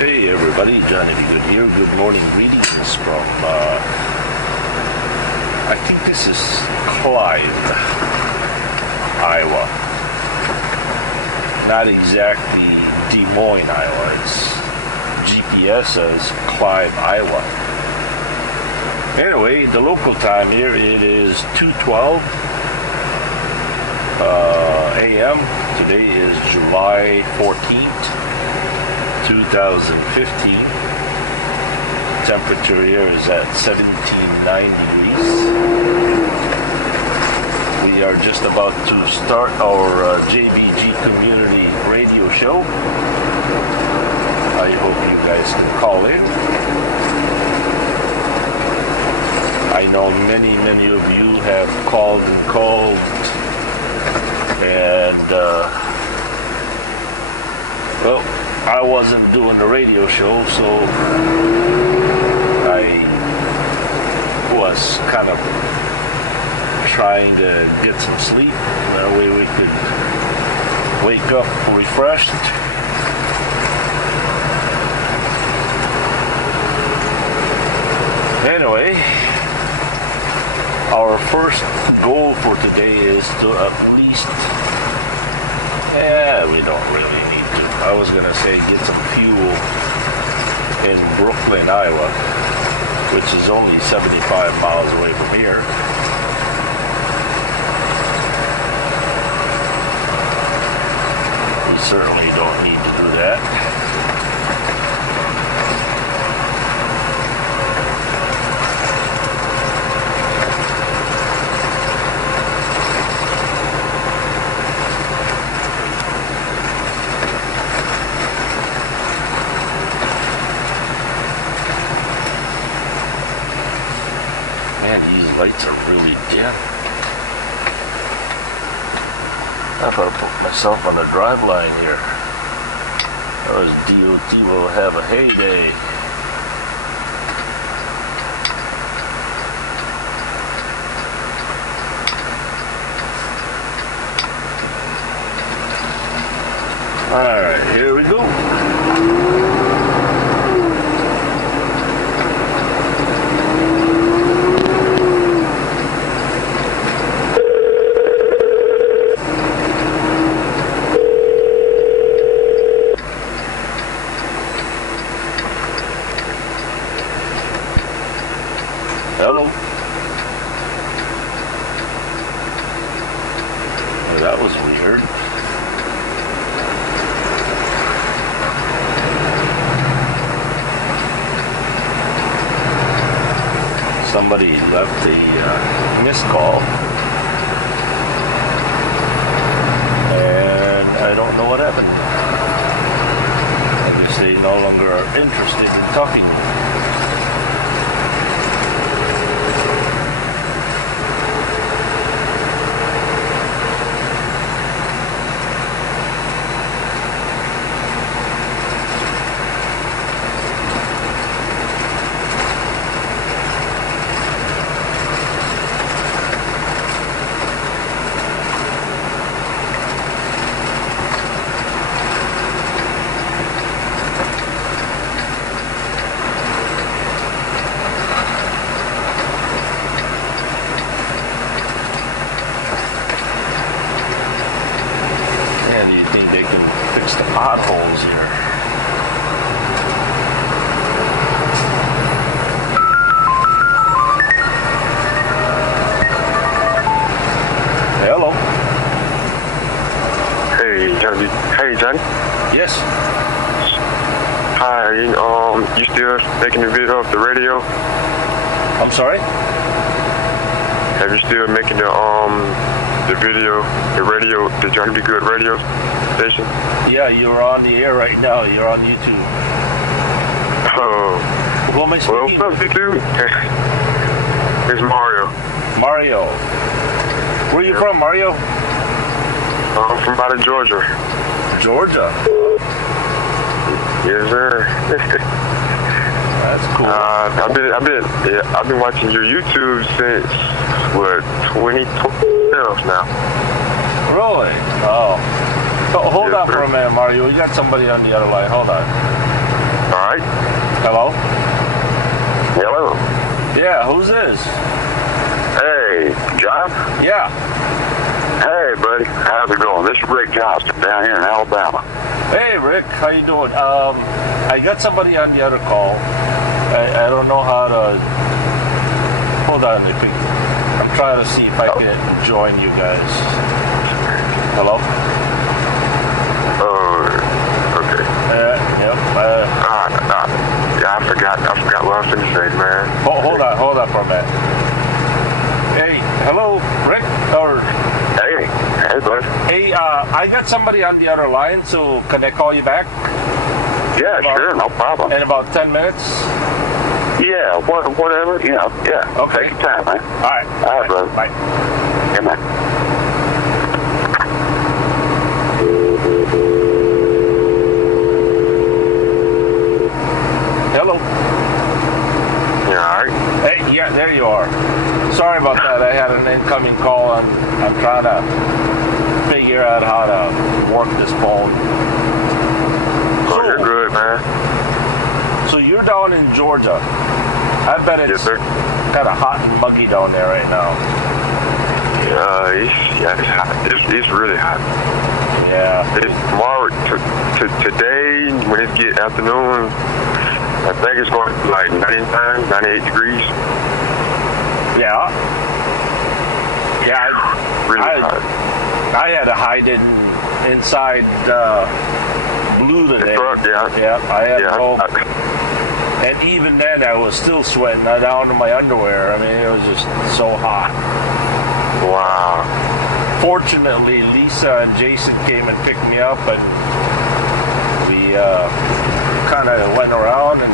Hey everybody, Johnny B. Good here. Good morning greetings from, I think this is Clive, Iowa. Not exactly Des Moines, Iowa. It's GPS says Clive, Iowa. Anyway, the local time here, it is 2:12 a.m. Today is July 14th. 2015. Temperature here is at 17.9 degrees. We are just about to start our JBG community radio show. I hope you guys can call in. I know many of you have called and well, I wasn't doing the radio show, so I was kind of trying to get some sleep. That way we could wake up refreshed. Anyway, our first goal for today is to at least, we don't really need to. I was going to say get some fuel in Brooklyn, Iowa, which is only 75 miles away from here. We certainly don't need to do that. Lights are really dim. I've got to put myself on the drive line here. Or as DOT will have a heyday. Alright, here we go. Hello. Well, that was weird. Somebody left a missed call. And I don't know what happened. I guess they no longer are interested in talking. Potholes here. Hello. Hey, Johnny. Hey, Johnny. Yes. Hi. You still making the video of the radio? I'm sorry? Have you still making the video, the Johnny B. Good radio station? Yeah, you're on the air right now. You're on YouTube. Oh. Who am I speaking? Well, what's up, YouTube? It's Mario. Mario. Where are you from, Mario? I'm from out of Georgia. Georgia? Yes, sir. That's cool. I've been watching your YouTube since 2012 now. Really? Oh. Hold on for a minute, Mario. We got somebody on the other line. Hold on. All right. Hello? Hello. Yeah, who's this? Hey, John? Yeah. Hey, buddy. How's it going? This is Rick Johnston down here in Alabama. Hey, Rick. How you doing? I got somebody on the other call. I don't know how to... Hold on. I'm trying to see if I can join you guys. Hello? Okay. Yep. Yeah, I forgot what I was going to say, man. Hold on for a minute. Hey, hello, Rick? Hey, bud. Hey, I got somebody on the other line, so can I call you back? Yeah, sure, no problem. In about 10 minutes? Yeah, whatever, yeah. Okay. Take your time, man. All right, brother. Bye. Yeah, man. Hello. You all right? Hey, yeah, there you are. Sorry about that. I had an incoming call, and I'm trying to figure out how to work this phone. Oh, you're good, man. So you're down in Georgia. I bet it's kind of hot and muggy down there right now. It's hot. It's really hot. Yeah. Tomorrow, today, when it get afternoon, I think it's going to be like 99, 98 degrees. Yeah. Yeah. Really hot. I had to hide inside Blue today. Truck, yeah. Yeah, I had to go. I, And even then, I was still sweating down to my underwear. I mean, it was just so hot. Wow. Fortunately, Lisa and Jason came and picked me up, and we kind of went around, and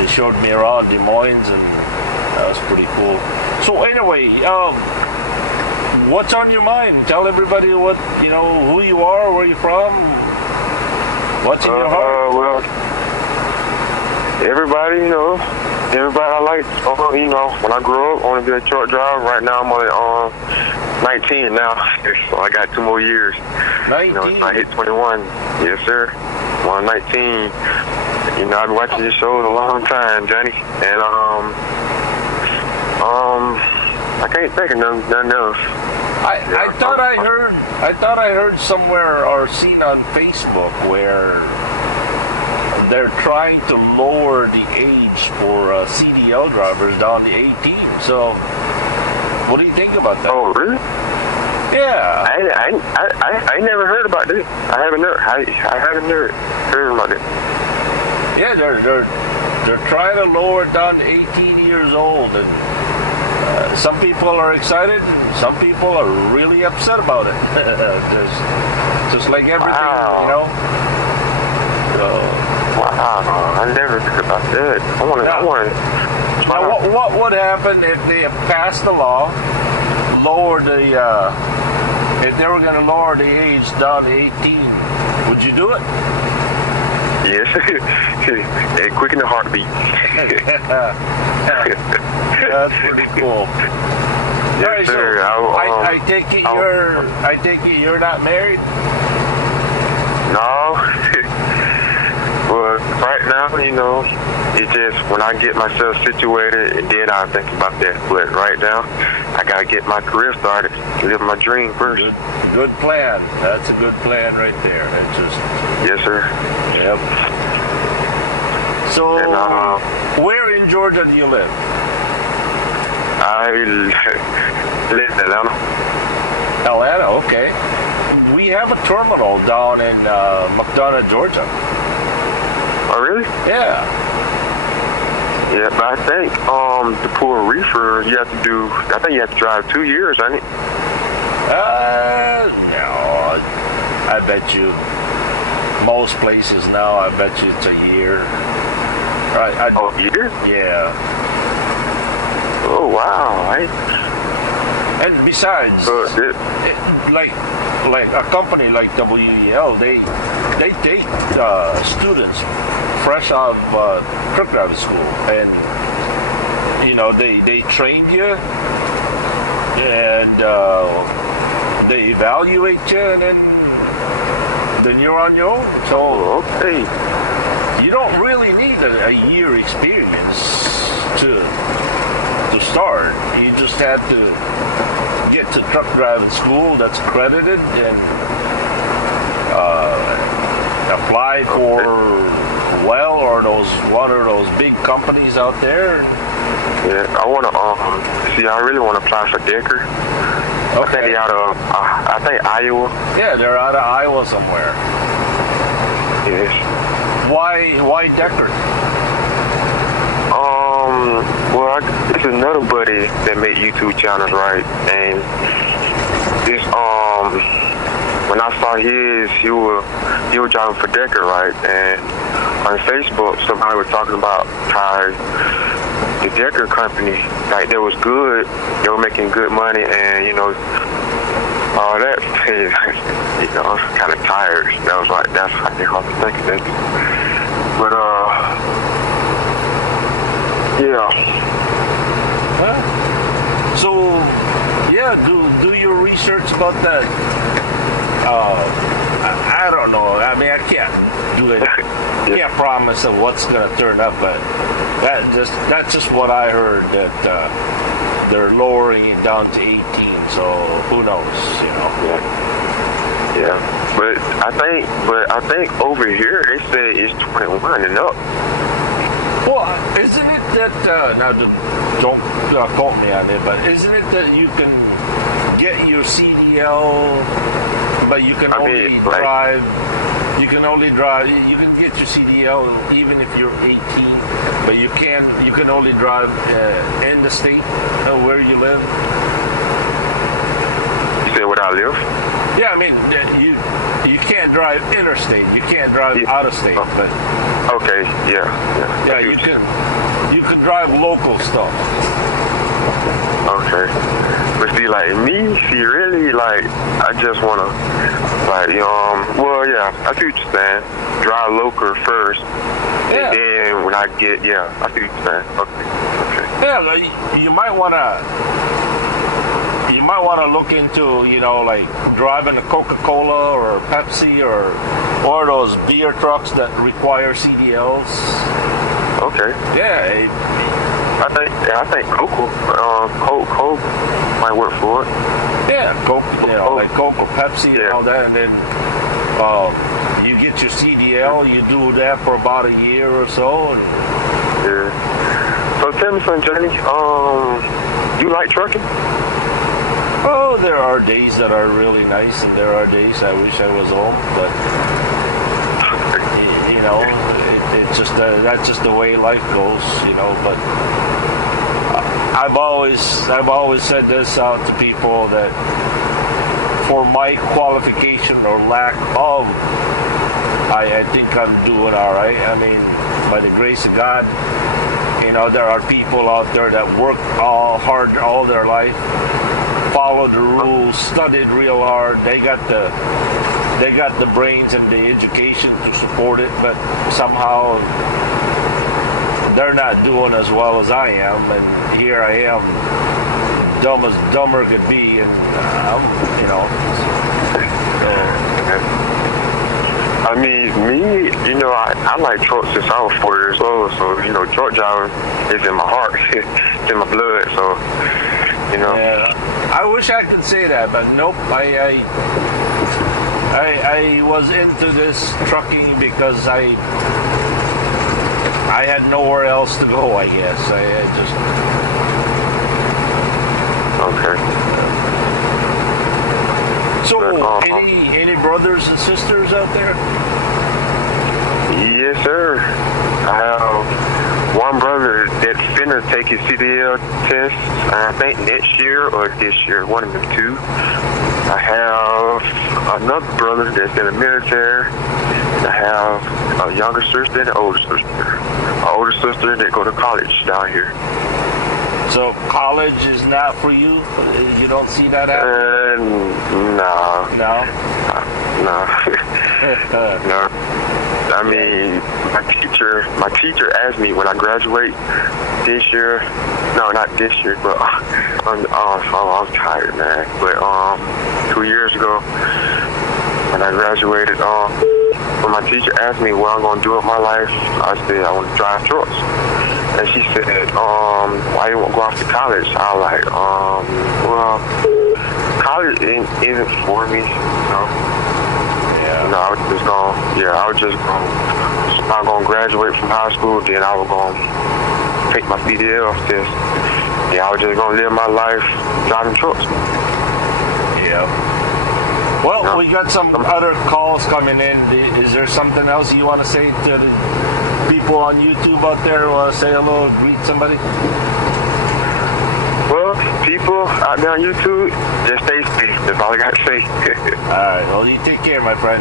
they showed me around Des Moines, and that was pretty cool. So anyway, what's on your mind? Tell everybody who you are, where you're from, what's in your heart. Well, everybody I like, when I grew up, I want to be a truck driver. Right now, I'm only 19 now, so I got 2 more years. 19? If I hit 21, yes, sir. I'm on 19. I've been watching your show a long time, Johnny, and I can't think of nothing else. I thought I heard somewhere or seen on Facebook where they're trying to lower the age for CDL drivers down to 18. So, what do you think about that? Oh, really? Yeah. I never heard about this. I haven't heard about it. Yeah, they're trying to lower it down to 18 years old, and some people are excited, and some people are really upset about it. just like everything, Wow. Wow, I never heard about that. I want to try. Now, what would happen if they passed the law, if they were going to lower the age down to 18? Would you do it? Yes. Quick in the heartbeat. That's pretty cool. Yes, All right, sir. so I take it you're not married? No. Well, right now, it's just when I get myself situated, and then I'll think about that. But right now, I gotta get my career started, live my dream first. Good plan. That's a good plan right there. It's just. Yes, sir. Yep. So, And, where in Georgia do you live? I live in Atlanta. Atlanta, okay. We have a terminal down in McDonough, Georgia. Oh, really? Yeah. Yeah, but I think to pull a reefer, I think you have to drive 2 years, I think. No. I bet you most places now, I bet you it's a year. Right? A year? Yeah. Oh, wow. And besides, like a company like WEL, they take students fresh out of truck driving school, and they train you, and they evaluate you, and then then you're on your own. So okay. you don't really need a year experience to start. You just have to get to truck driving school that's accredited and apply for or one of those big companies out there. Yeah, I want to I really want to apply for Decker. Okay. I think they're out of Iowa. Yeah, they're out of Iowa somewhere. Yes. Why Decker? Well, it's another buddy that made YouTube channels, right? And this when I saw he was driving for Decker, right? And on Facebook, somebody was talking about how the Decker company, like, they was good, they were making good money, and all that. I was kind of tired. That was like, that's I think I was thinking that. But yeah. Huh? So yeah, do your research about that. I don't know. I mean, I can't do it. Can't promise of what's going to turn up, but that's just what I heard, that they're lowering it down to 18. So who knows? Yeah. But I think over here they say it's 21 and up. Well, isn't it that now don't quote me on it, but isn't it that you can get your CDL, but you can only drive? You can get your CDL even if you're 18, but you can only drive in the state, where you live. You say where I live? Yeah, I mean you can't drive interstate. You can't drive out of state, but okay, yeah. Yeah, you can drive local stuff. Okay. But see, like me, really, like, I just want to, like, well, yeah, I see what you're saying. Drive local first. Yeah. And then when I get, I see what you're saying. Okay. Yeah, like, you might want to look into, like driving a Coca-Cola or Pepsi or those beer trucks that require CDLs. Okay. Yeah. I think Coke might work for it. Yeah, Coke, like Coke or Pepsi and all that, and then you get your CDL. You do that for about a year or so. Yeah. So tell me something, Johnny. You like trucking? Oh, there are days that are really nice, and there are days I wish I was home, but it's just that's just the way life goes, But I've always said this out to people, that for my qualification or lack of, I think I'm doing all right. I mean, by the grace of God, there are people out there that work hard all their life, followed the rules, studied real hard. They got the brains and the education to support it, but somehow they're not doing as well as I am, and here I am, dumb as dumber could be, and I mean, me, I like trucks since I was 4 years old, so, truck driving is in my heart, it's in my blood, so, Yeah, I wish I could say that, but nope, I was into this trucking because I had nowhere else to go, I guess. I had just... Okay. So, any brothers and sisters out there? Yes, sir. I have one brother that's finna take his CDL test, I think next year or this year, one of them two. I have another brother that's in the military. I have a younger sister and an older sister. An older sister that go to college down here. So college is not for you? You don't see that happening? No. No? No. No. I mean, my teacher asked me when I graduate this year. No, not this year, but I'm tired, man. But 2 years ago, when I graduated, when my teacher asked me what I'm going to do with my life, I said I want to drive trucks. And she said, why you want to go off to college? I was like, well, college isn't for me, you know. Yeah. No, I was just going to graduate from high school, then I was going to take my CDL test. Yeah, I was just going to live my life driving trucks. Yeah. Well, we got some other calls coming in. Is there something else you want to say to the people on YouTube out there? Want to say hello, greet somebody? Well, people out there on YouTube, just stay safe. That's all I got to say. All right. Well, you take care, my friend.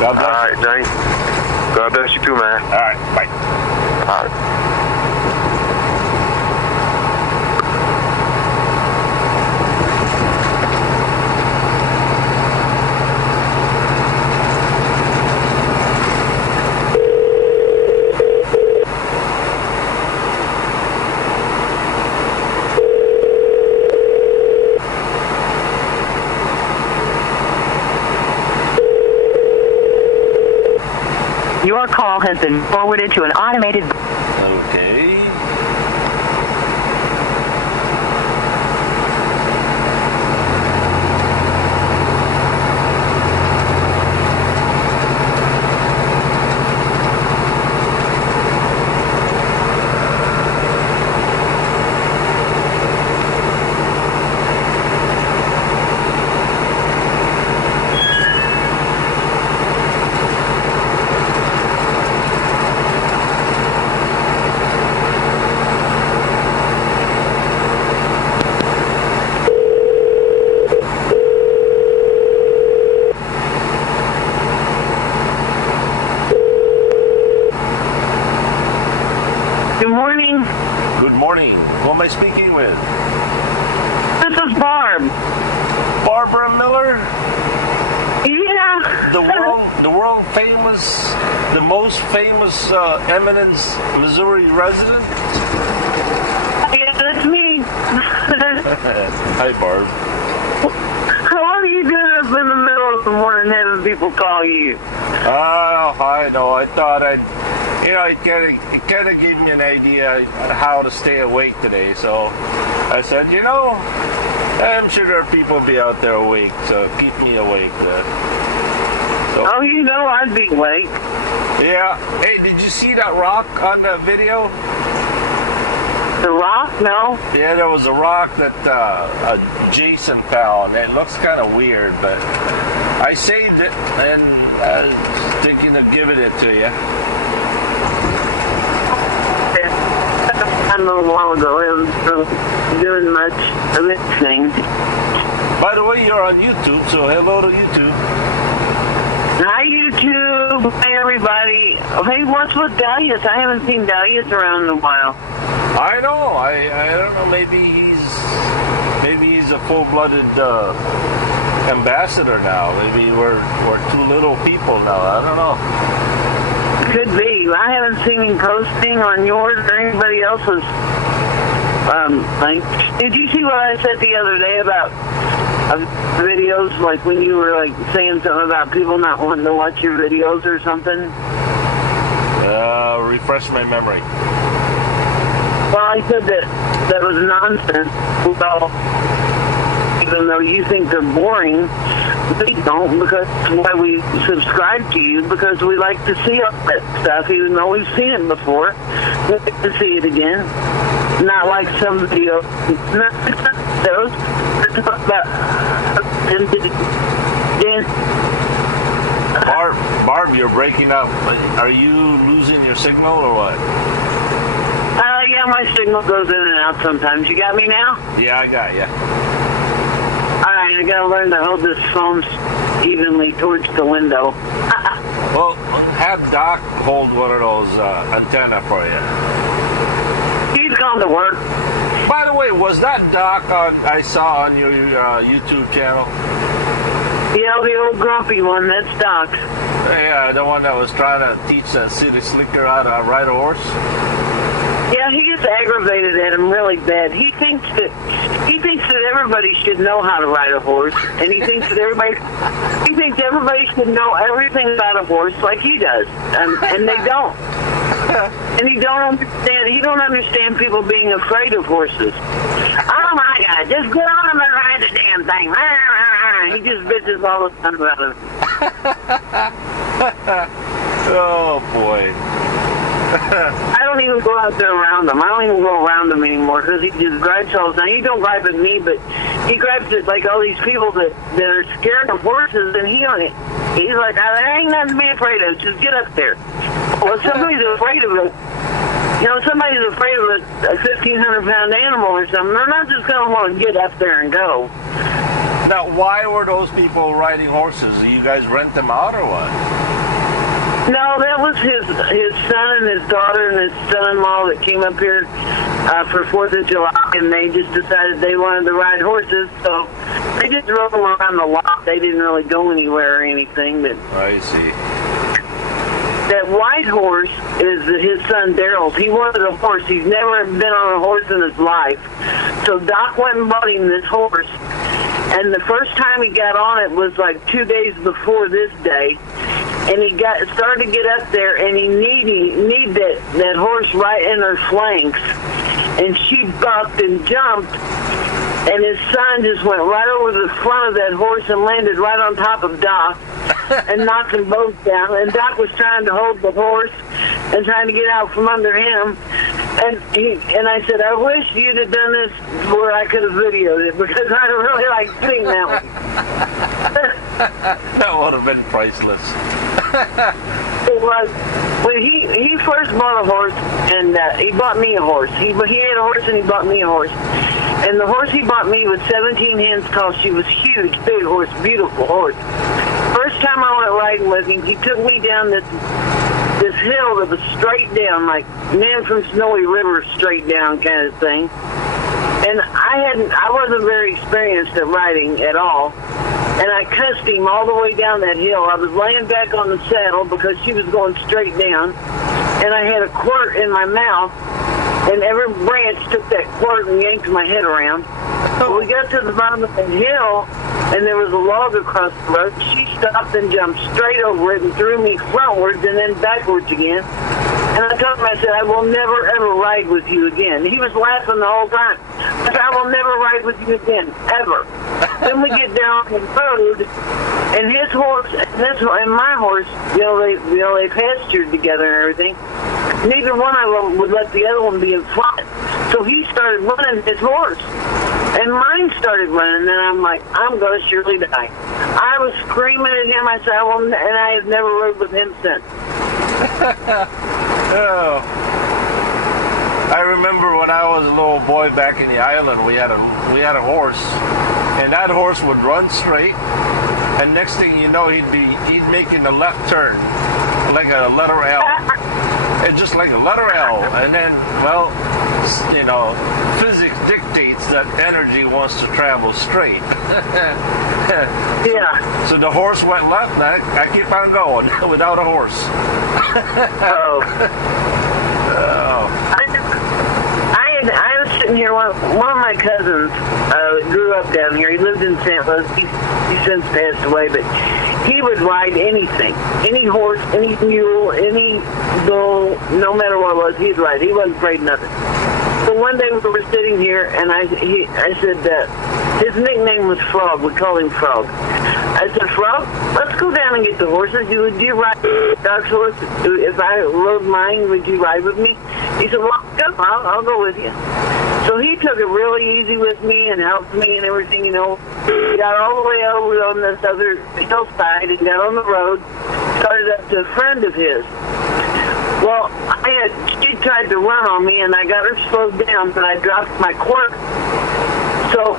God bless. All right, Jane. God bless you too, man. All right. Bye. All right. Your call has been forwarded to an automated... Okay. Good morning. Who am I speaking with? This is Barb. Barbara Miller? Yeah. The world famous, the most famous Eminence, Missouri resident? Yeah, that's me. Hi, Barb. How are you doing up in the middle of the morning having people call you? Oh, I know. I thought it kind of gave me an idea how to stay awake today. So I said, I'm sure there are people be out there awake, so keep me awake. So, I'd be awake. Yeah. Hey, did you see that rock on the video? The rock? No. Yeah, there was a rock that Jason found. It looks kind of weird, but I saved it and thinking of giving it to you. A little while ago, I was doing much of anything. By the way, you're on YouTube, so hello to YouTube. Hi, YouTube. Hi, everybody. Hey, what's with Dahlias? I haven't seen Dahlias around in a while. I know. I don't know. Maybe he's a full-blooded ambassador now. Maybe we're too little people now. I don't know. Could be. I haven't seen him posting on yours or anybody else's thing. Did you see what I said the other day about videos? Like when you were saying something about people not wanting to watch your videos or something? Refresh my memory. Well, I said that was nonsense. Well, even though you think they're boring, we don't, because that's why we subscribe to you, because we like to see all that stuff, even though we've seen it before. We like to see it again. Not like some videos. Not those. We're talking about... Barb, you're breaking up. Are you losing your signal or what? Yeah, my signal goes in and out sometimes. You got me now? Yeah, I got you. Alright, I gotta learn to hold this phone evenly towards the window. Well, have Doc hold one of those antenna for you. He's gone to work. By the way, was that Doc I saw on your YouTube channel? Yeah, the old grumpy one, that's Doc. Yeah, the one that was trying to teach a city slicker how to ride a horse? Yeah, he gets aggravated at him really bad. He thinks that everybody should know how to ride a horse, and he thinks everybody should know everything about a horse like he does, and they don't. And he don't understand people being afraid of horses. Oh my God, just get on him and ride the damn thing. He just bitches all the time about it. Oh boy. I don't even go out there around them. I don't even go around them anymore because he just gripes all the time. He don't gripe at me, but he gripes at like all these people that are scared of horses, and he's like, there ain't nothing to be afraid of. Just get up there. Well, somebody's afraid of it. Somebody's afraid of a 1,500-pound animal or something. They're not just going to want to get up there and go. Now, why were those people riding horses? Do you guys rent them out or what? No, that was his son and his daughter and his son-in-law that came up here for 4th of July, and they just decided they wanted to ride horses, so they just rode them around the lot. They didn't really go anywhere or anything. But I see. That white horse is his son Daryl's. He wanted a horse. He's never been on a horse in his life. So Doc went and bought him this horse. And the first time he got on it was like 2 days before this day. And he started to get up there, and he need that horse right in her flanks. And she bucked and jumped. And his son just went right over the front of that horse and landed right on top of Doc and knocked them both down. And Doc was trying to hold the horse and trying to get out from under him. And I said, I wish you'd have done this where I could have videoed it, because I really like seeing that one. That would have been priceless. It was. When he first bought a horse, and he bought me a horse. He had a horse and he bought me a horse. And the horse he bought me was 17 hands tall. She was huge, big horse, beautiful horse. First time I went riding with him, he took me down this hill that was straight down, like Man from Snowy River straight down kind of thing. And I wasn't very experienced at riding at all. And I cussed him all the way down that hill. I was laying back on the saddle because she was going straight down. And I had a quirt in my mouth. And every branch took that quirt and yanked my head around. But we got to the bottom of the hill, and there was a log across the road. She stopped and jumped straight over it and threw me frontwards and then backwards again. And I told him, I said, I will never, ever ride with you again. He was laughing the whole time. I said, I will never ride with you again, ever. Then we get down the road, and his horse and my horse, they pastured together and everything. Neither one of them would let the other one be in front. So he started running his horse. And mine started running, and I'm like, I'm going to surely die. I was screaming at him. I said, and I have never rode with him since. Oh. I remember when I was a little boy back in the island, we had a horse, and that horse would run straight, and next thing you know, he'd making a left turn, like a letter L. It's just like a letter L, and then, well, physics dictates that energy wants to travel straight. Yeah. So the horse went left, and I keep on going without a horse. Oh. Oh. I was sitting here, one of my cousins grew up down here. He lived in St. Louis. He's since passed away, but he would ride anything, any horse, any mule, any bull, no matter what it was, he'd ride. He wasn't afraid of nothing. So one day we were sitting here, and I said that his nickname was Frog. We called him Frog. I said, Frog, let's go down and get the horses. Would you ride Doc's horse? If I rode mine, would you ride with me? He said, well, go. I'll go with you. So he took it really easy with me and helped me and everything, He got all the way over on this other hillside and got on the road, started up to a friend of his. Well, she tried to run on me, and I got her slowed down, but I dropped my quirt. So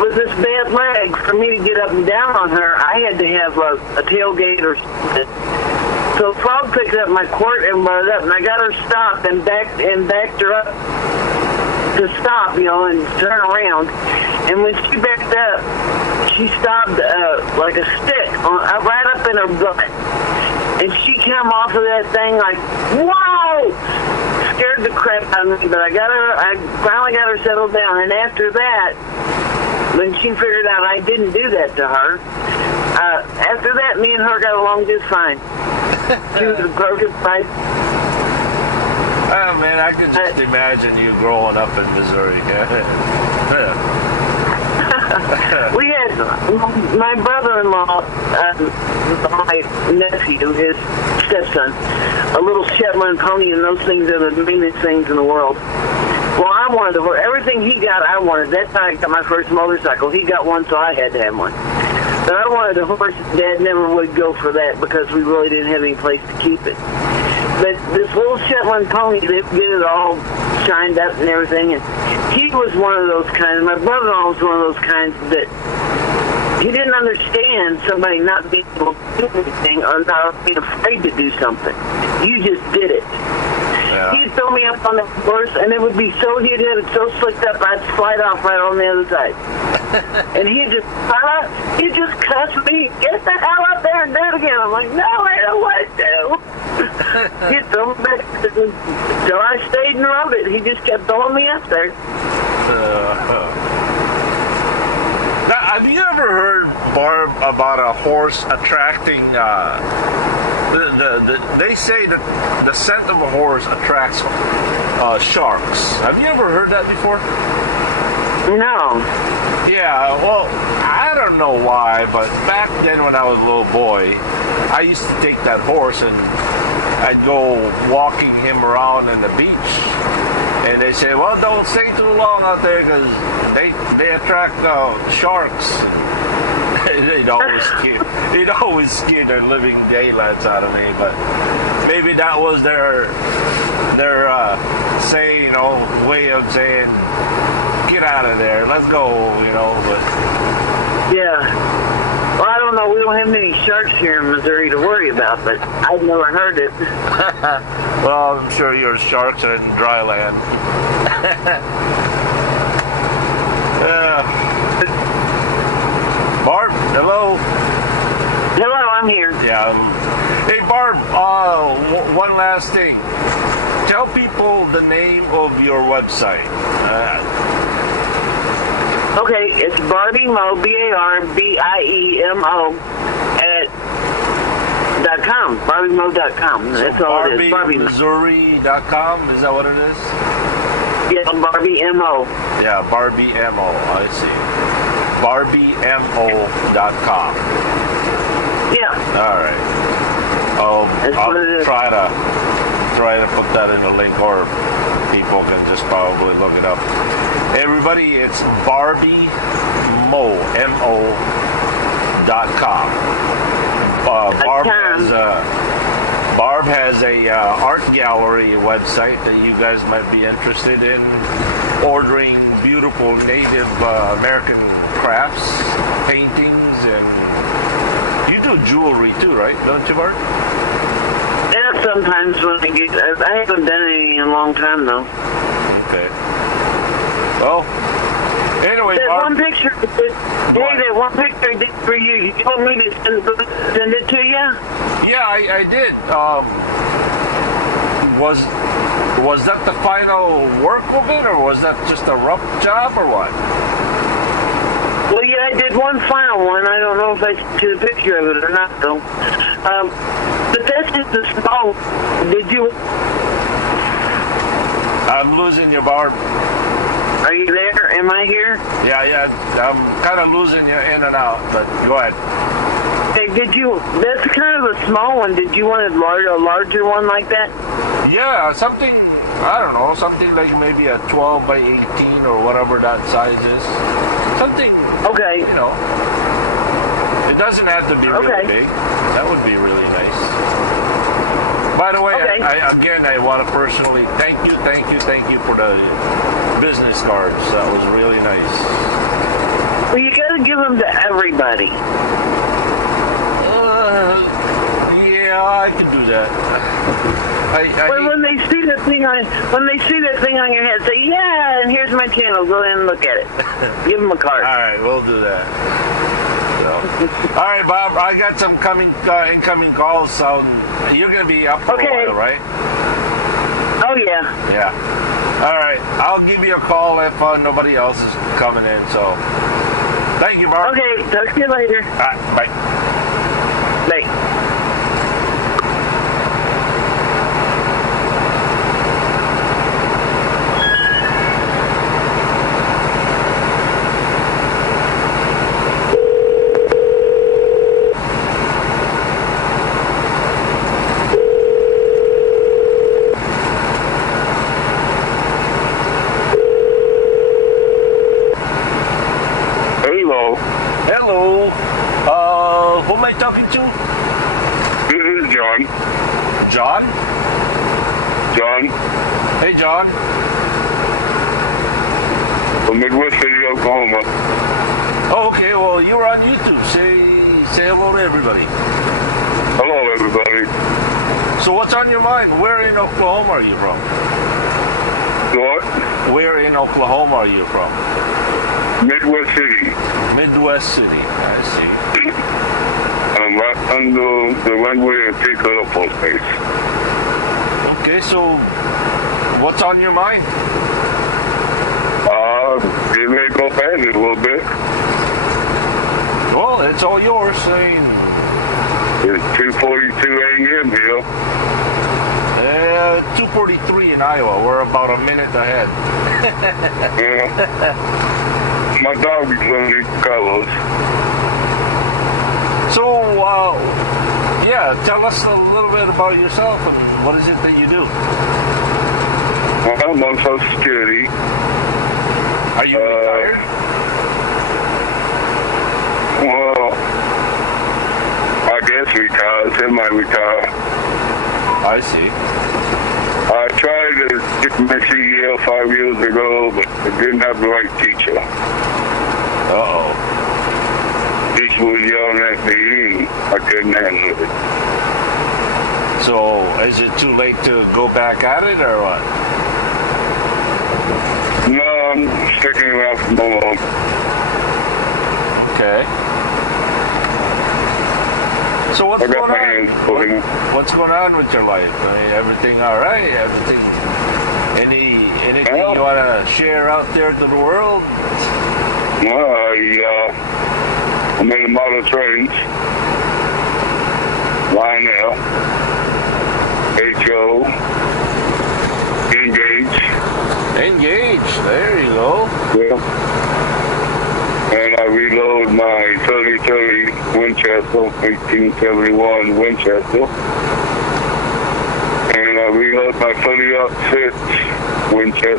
with this bad leg, for me to get up and down on her, I had to have a tailgate or something. So Frog picked up my quirt and brought it up, and I got her stopped and backed her up to stop, and turn around. And when she backed up, she stopped like a stick right up in her butt. And she came off of that thing like, whoa! Scared scared the crap out of me, but I finally got her settled down. And after that, when she figured out I didn't do that to her, after that, me and her got along just fine. She was a perfect wife. Oh man, I could just imagine you growing up in Missouri. We had my brother-in-law, my nephew, his stepson, a little Shetland pony, and those things are the meanest things in the world. Well, I wanted the horse. Everything he got, I wanted. That's how I got my first motorcycle. He got one, so I had to have one. But I wanted a horse. Dad never would go for that because we really didn't have any place to keep it. But this little Shetland pony, they get it all shined up and everything, and he was one of those kinds. My brother-in-law was one of those kinds that he didn't understand somebody not being able to do anything or not being afraid to do something. You just did it. Yeah. He'd throw me up on the horse, and it would be so, he'd have it so slicked up, I'd slide off right on the other side. And he'd just cuss me, get the hell up there and do it again. I'm like, no, I don't want to. He'd throw me back. So I stayed and rode it. He just kept throwing me up there. Now, have you ever heard, Barb, about a horse attracting, they say that the scent of a horse attracts sharks. Have you ever heard that before? No. Yeah, well, I don't know why, but back then when I was a little boy, I used to take that horse and I'd go walking him around in the beach. And they say, well, don't stay too long out there because they attract sharks. They'd always scare their living daylights out of me, but maybe that was their saying, way of saying, get out of there, let's go, but... Yeah. Well, I don't know, we don't have many sharks here in Missouri to worry about, but I've never heard it. Well, I'm sure your sharks are in dry land. Barb, hello? Hello, I'm here. Yeah. Hey, Barb, one last thing. Tell people the name of your website. Okay, it's BarbieMo, BARBIEMO .com, BarbieMo.com. That's all it is. BarbieMissouri.com, is that what it is? Yeah, BarbieMO. Yeah, BarbieMO, I see. BarbieMO.com. Yeah. All right. I'll try to put that in the link, or people can just probably look it up. Everybody, it's BarbieMo.com. Barb has a art gallery website that you guys might be interested in ordering beautiful Native American crafts, paintings, and you do jewelry too, right? Don't you, Barb? Yeah, sometimes when I haven't done any in a long time though. Okay. Well, anyway, that Barb, one picture, that one picture I did for you. You told me to send it to you? Yeah, I did. Was that the final work of it, or was that just a rough job, or what? Well, yeah, I did one final one. I don't know if I took a picture of it or not, though. But that's just a small. Did you? I'm losing you, Barb. Are you there? Am I here? Yeah. I'm kind of losing you in and out, but go ahead. Hey, did you? That's kind of a small one. Did you want a larger one like that? Yeah, something. I don't know, something like maybe a 12 by 18 or whatever that size is. Something. Okay. It doesn't have to be really big. That would be really nice. By the way, I want to personally thank you for the business cards. That was really nice. Well, you got to give them to everybody. Yeah, I can do that. When they see that thing on your head, say, yeah, and here's my channel. Go ahead and look at it. Give them a card. All right, we'll do that. So. All right, Bob, I got some incoming calls, so you're going to be up for a while, right? Oh, yeah. Yeah. All right. I'll give you a call if nobody else is coming in. So, thank you, Mark. Okay, talk to you later. All right, bye. Bye. Hello. Who am I talking to? This is John. John? John Hey, John. from Midwest City, Oklahoma. Oh, okay. Well, you're on YouTube. Say hello to everybody. Hello, everybody. So what's on your mind? Where in Oklahoma are you from? What? Where in Oklahoma are you from? Midwest City. Midwest City. I see. I'm right under the runway and pick up post base. Okay, so what's on your mind? It may go fast a little bit. Well, it's all yours. I mean, It's 2:42 a.m. here. 2:43 in Iowa. We're about a minute ahead. Yeah. My dog is running Carlos. So, yeah, tell us a little bit about yourself and what is it that you do? I'm on Social Security. Are you retired? Well, I guess retired, semi-retired. I see. I tried to get my CDL 5 years ago, but I didn't have the right teacher. Uh-oh. Teacher was yelling at me, and I couldn't handle it. So, is it too late to go back at it, or what? No, I'm sticking around for more. Okay. So what's I got going my on? hands full. What's going on with your life? I mean, everything all right? Everything? Anything Well, you want to share out there to the world? Well, I'm in the model trains. Lionel. HO. Engage. Engage. There you go. Yeah. And I reload my 3030 Winchester, 1871 Winchester. And I reload my 30-06 Winchester.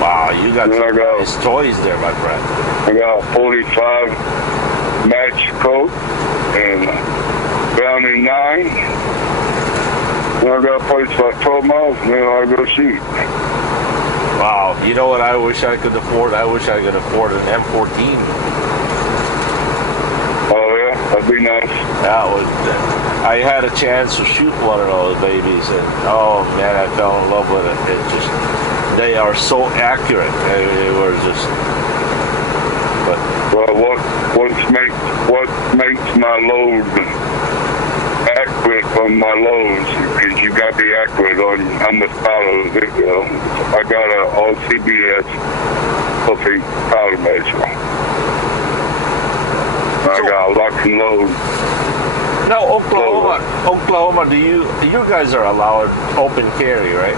Wow, you got And some I got- nice toys there, my friend. I got a 45 match coat and Browning 9. And I got a place about 12 miles and then I go shoot. Wow, you know what I wish I could afford? I wish I could afford an M14. Oh yeah, that'd be nice. That was. I had a chance to shoot one of those babies, and oh man, I fell in love with it. It just, they are so accurate. They were just. But Well, what makes my load accurate from my loads? Because you got to be accurate on how much powder is it, you know. I got a all CBS perfect powder measure. I got a lock and load. no, Oklahoma. Do you guys are allowed open carry, right?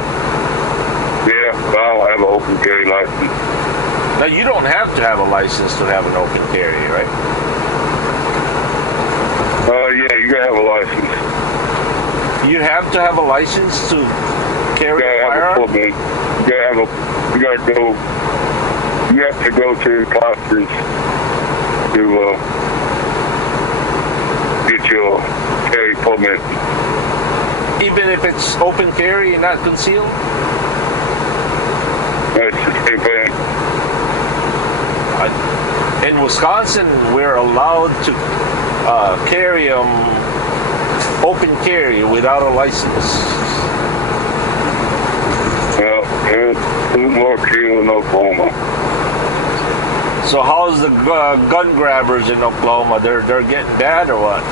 Yeah, I don't have an open carry license. Now you don't have to have a license to have an open carry, right? Yeah, you gotta have a license. You have to have a license to carry You a gotta have a firearm. permit. You have to go to classes to get your carry permit. Even if it's open carry and not concealed? That's the same thing. In Wisconsin, we're allowed to carry them open carry without a license. Well, there's more kill in Oklahoma. So how's the gun grabbers in Oklahoma? They're getting bad or what?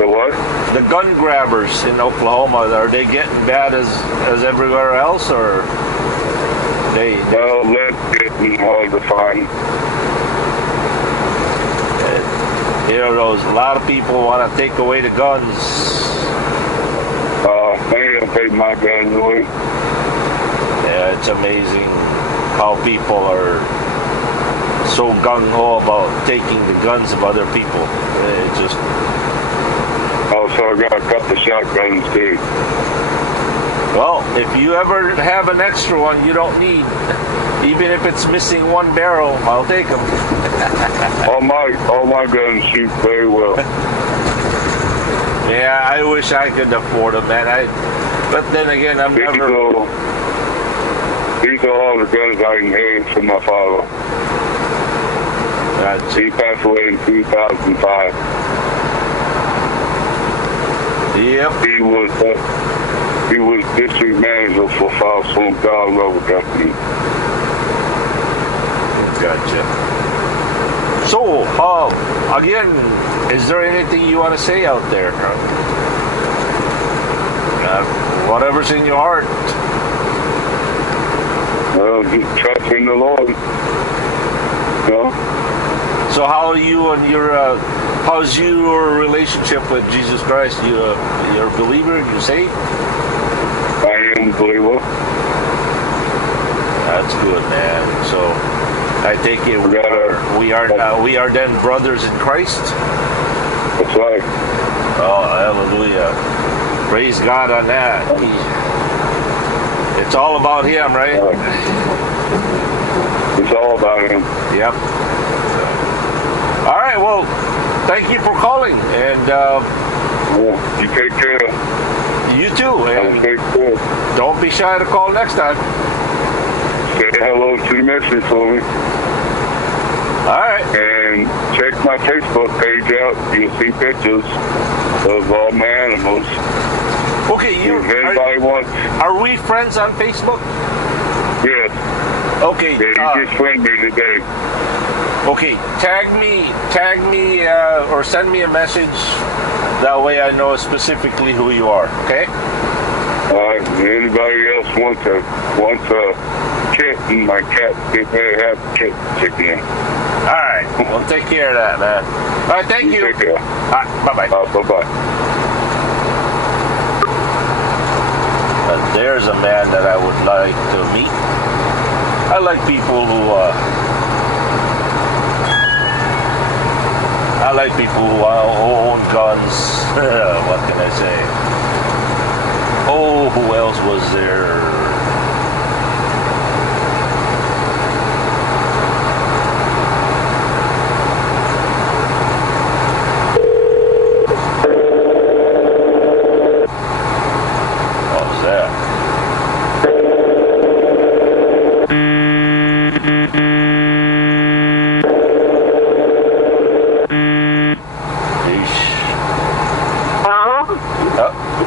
The what? The gun grabbers in Oklahoma, are they getting bad as everywhere else, or they? Well, that's getting hard to find. You know, a lot of people want to take away the guns. They don't take my guns away. Yeah, it's amazing how people are so gung-ho about taking the guns of other people. It just... Also, I got a couple of shotguns too. Well, if you ever have an extra one you don't need, even if it's missing one barrel, I'll take them. all my guns shoot very well. Yeah, I wish I could afford them, man. But then again, I'm never... These are all the guns I inherited from my father. He passed away in 2005. Yep. He was district manager for Fossil Dog Rubber Company. Gotcha. So, again, is there anything you want to say out there? Whatever's in your heart. Well, just trust in the Lord. You know? So how are you and how's your relationship with Jesus Christ? You're a believer? You saved? I am a believer. That's good, man. So I take it we are then brothers in Christ? That's right. Oh, hallelujah. Praise God on that. It's all about Him, right? It's all about Him. Yep. All right, well, thank you for calling, and you take care. You too, and take care. Don't be shy to call next time. Say hello to the message for me. All right. And check my Facebook page out. You'll see pictures of all my animals. Okay, if anybody wants. Are we friends on Facebook? Yes. Okay. Yeah, you just friend me today. Okay, tag me, or send me a message. That way I know specifically who you are. Okay. Anybody else wants a kitten? My cat, they better have a chicken. All right. Well, take care of that, man. All right. Thank you. Take care. All right. Bye-bye. Bye-bye. There's a man that I would like to meet. I like people who own guns. What can I say? Oh, who else was there? What was that?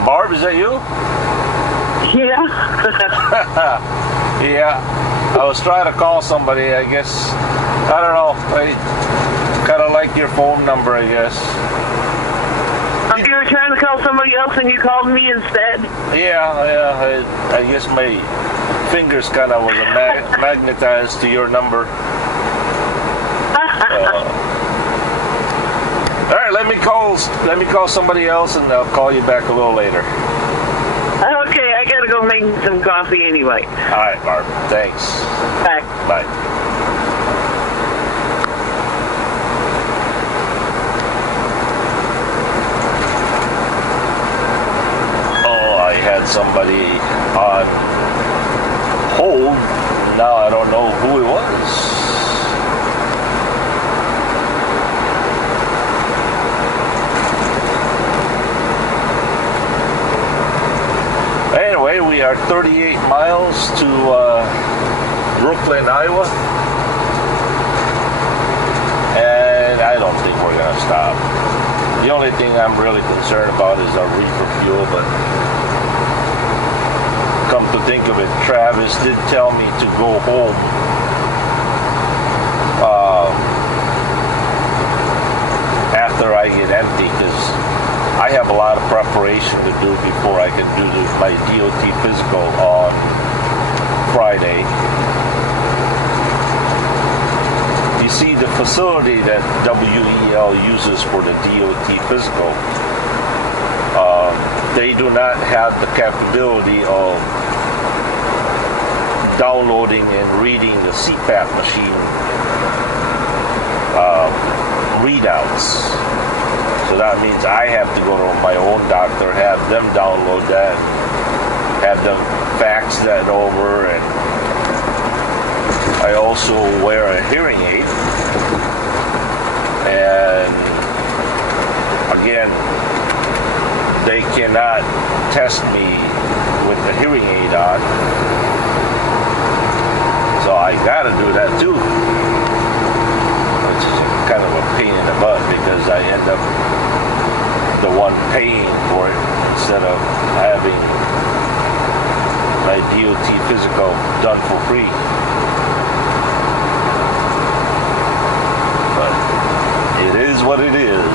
Barb, is that you? Yeah. Yeah. I was trying to call somebody, I guess. I don't know. I kind of like your phone number, I guess. You were trying to call somebody else and you called me instead? Yeah. I guess my fingers kind of was magnetized to your number. All right, let me call somebody else, and I'll call you back a little later. Okay, I gotta go make some coffee anyway. All right, Barb. Thanks. Bye. Bye. Oh, I had somebody on hold. Now I don't know who it was. Anyway, we are 38 miles to Brooklyn, Iowa. And I don't think we're going to stop. The only thing I'm really concerned about is our reefer fuel, but come to think of it, Travis did tell me to go home after I get empty, because I have a lot of preparation to do before I can do my DOT physical on Friday. You see, the facility that WEL uses for the DOT physical, they do not have the capability of downloading and reading the CPAP machine readouts. So that means I have to go to my own doctor, have them download that, have them fax that over, and I also wear a hearing aid. And again, they cannot test me with the hearing aid on. So I gotta do that too. Which is kind of a pain in the butt because I end up the one paying for it instead of having my DOT physical done for free. But it is what it is.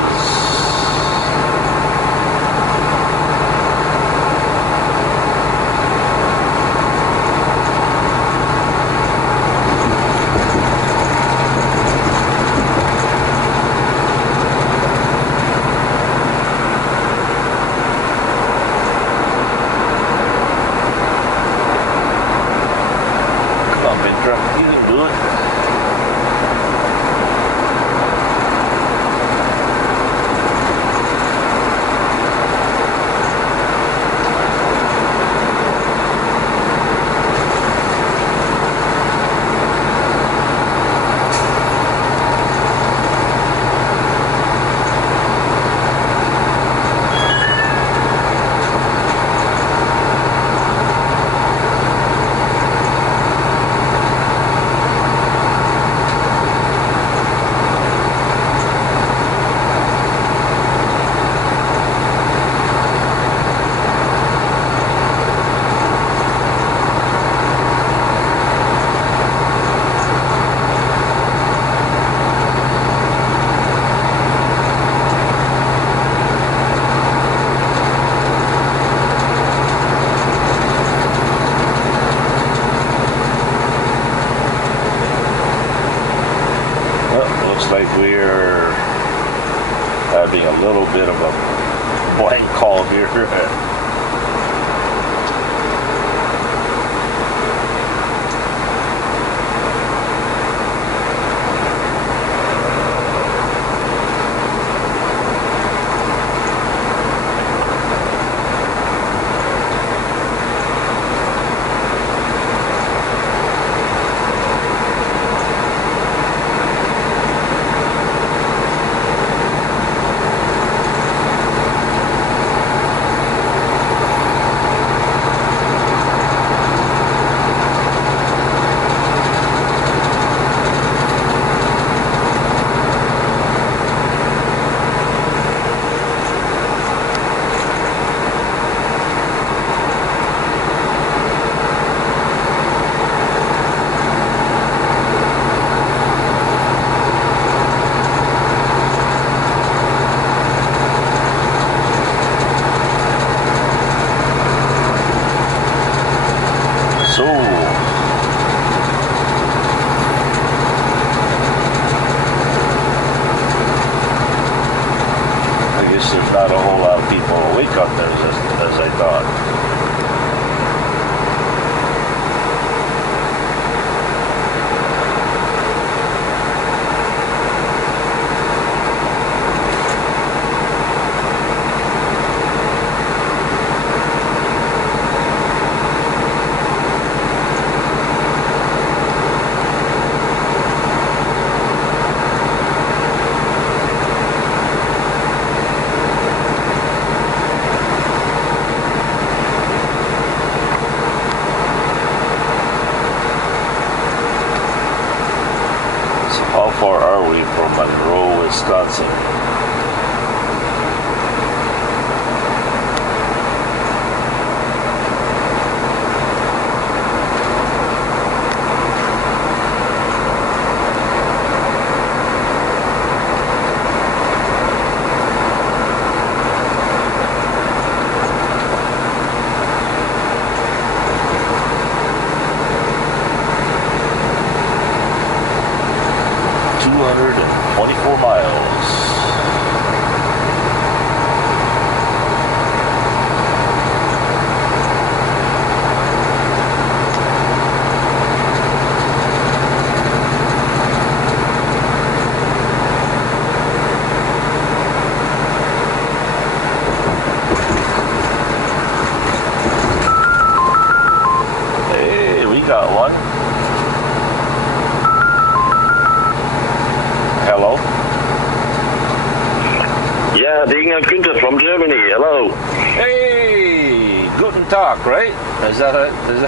Günther from Germany. Hello. Hey, guten Tag, right? Is that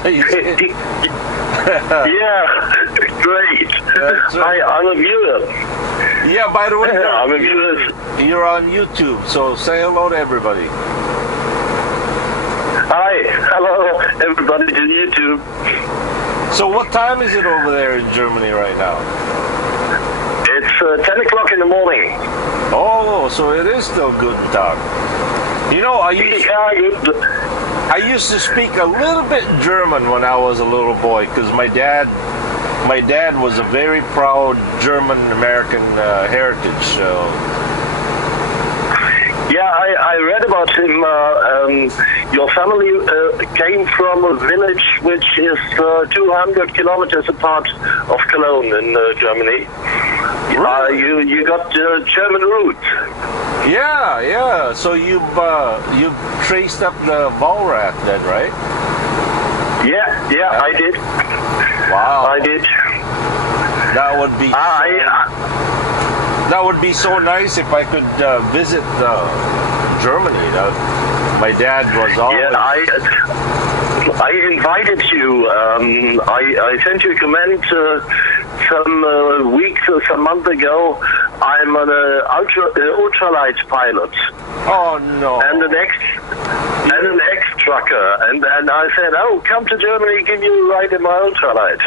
how you say it? Yeah, great. I'm a viewer. Yeah, by the way, I'm a viewer. you're on YouTube, so say hello to everybody. Hi, hello everybody to YouTube. So what time is it over there in Germany right now? It's 10 o'clock in the morning. Oh, so it is still guten Tag. You know, I used to speak a little bit German when I was a little boy because my dad was a very proud German-American heritage. So. Yeah, I read about him. Your family came from a village which is 200 kilometers apart of Cologne in Germany. Really? You got German roots. Yeah. So you traced up the Vollrathj then, right? Yeah, I did. Wow. I did. That would be. That would be so nice if I could visit Germany. My dad was always. Yeah, I invited you. I sent you a comment some weeks or some months ago. I'm an ultralight pilot. Oh no. And an ex-trucker, and I said, oh, come to Germany, give you a ride in my ultralight.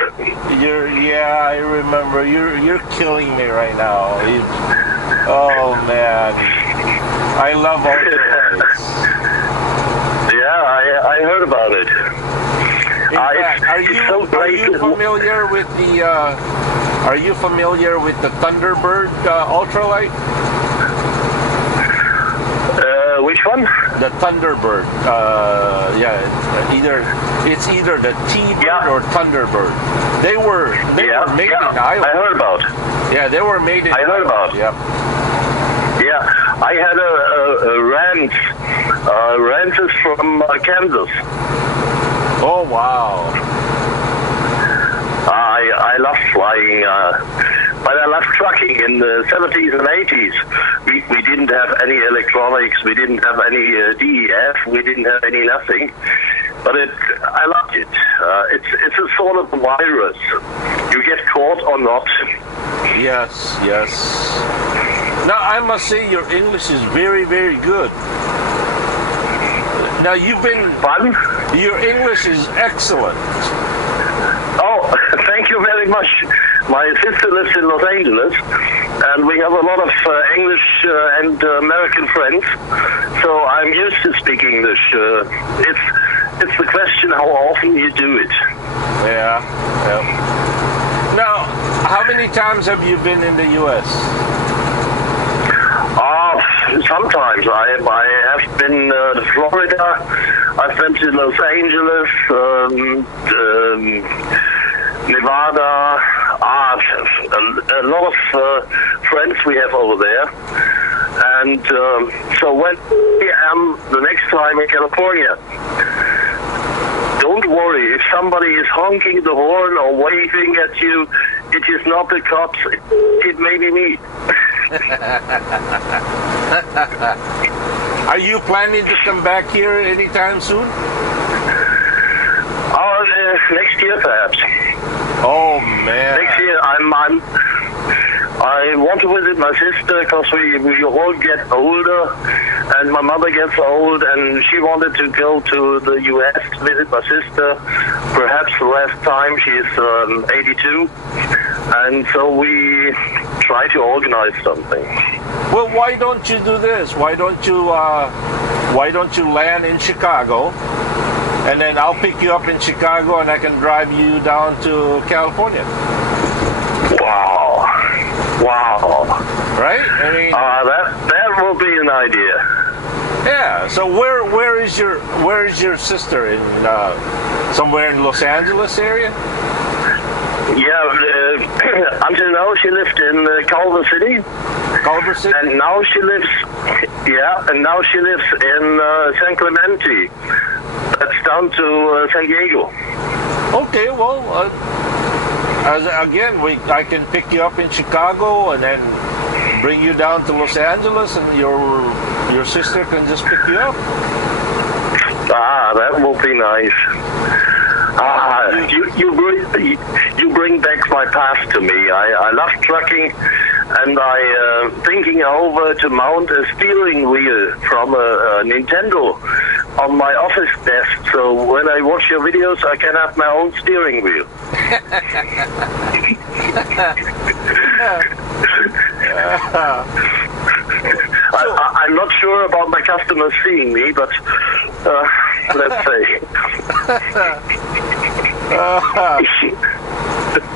I remember. You're killing me right now. Oh man, I love ultralights. Yeah, I heard about it. In fact, are you familiar with the? Are you familiar with the Thunderbird ultralight? Which one? The Thunderbird. It's either the T-Bird or Thunderbird. They were made in Iowa. I heard about. Yeah, they were made in. I heard about. Yep. Yeah, I had a Rance. Rance is from Kansas. Oh wow. I love flying, but I love trucking in the 70s and 80s. We didn't have any electronics, we didn't have any DEF, we didn't have any nothing. But I loved it. It's a sort of virus. You get caught or not. Yes. Now I must say your English is very, very good. Now you've been. Pardon? Your English is excellent. Oh, thank you very much. My sister lives in Los Angeles, and we have a lot of English and American friends, so I'm used to speaking English. It's the question how often you do it. Yeah. Now, how many times have you been in the U.S.? Sometimes I have been to Florida. I've been to Los Angeles, Nevada. A lot of friends we have over there. And so when I am the next time in California, don't worry. If somebody is honking the horn or waving at you, it is not the cops. It may be me. Are you planning to come back here anytime soon? Next year perhaps. Oh man! Next year I want to visit my sister because we all get older, and my mother gets old, and she wanted to go to the U.S. to visit my sister. Perhaps the last time she's 82, and so we try to organize something. Well, why don't you do this? Why don't you land in Chicago, and then I'll pick you up in Chicago, and I can drive you down to California. Wow. Right? I mean, that will be an idea. Yeah. So where is your sister in? Somewhere in Los Angeles area? Yeah. Until now, she lived in Culver City. Culver City. And now she lives. Yeah. And now she lives in San Clemente. That's down to San Diego. Okay. Well. I can pick you up in Chicago and then bring you down to Los Angeles, and your sister can just pick you up. That will be nice. You bring back my past to me. I love trucking, and I thinking over to mount a steering wheel from a Nintendo on my office desk, so when I watch your videos, I can have my own steering wheel. I'm not sure about my customers seeing me, but let's say.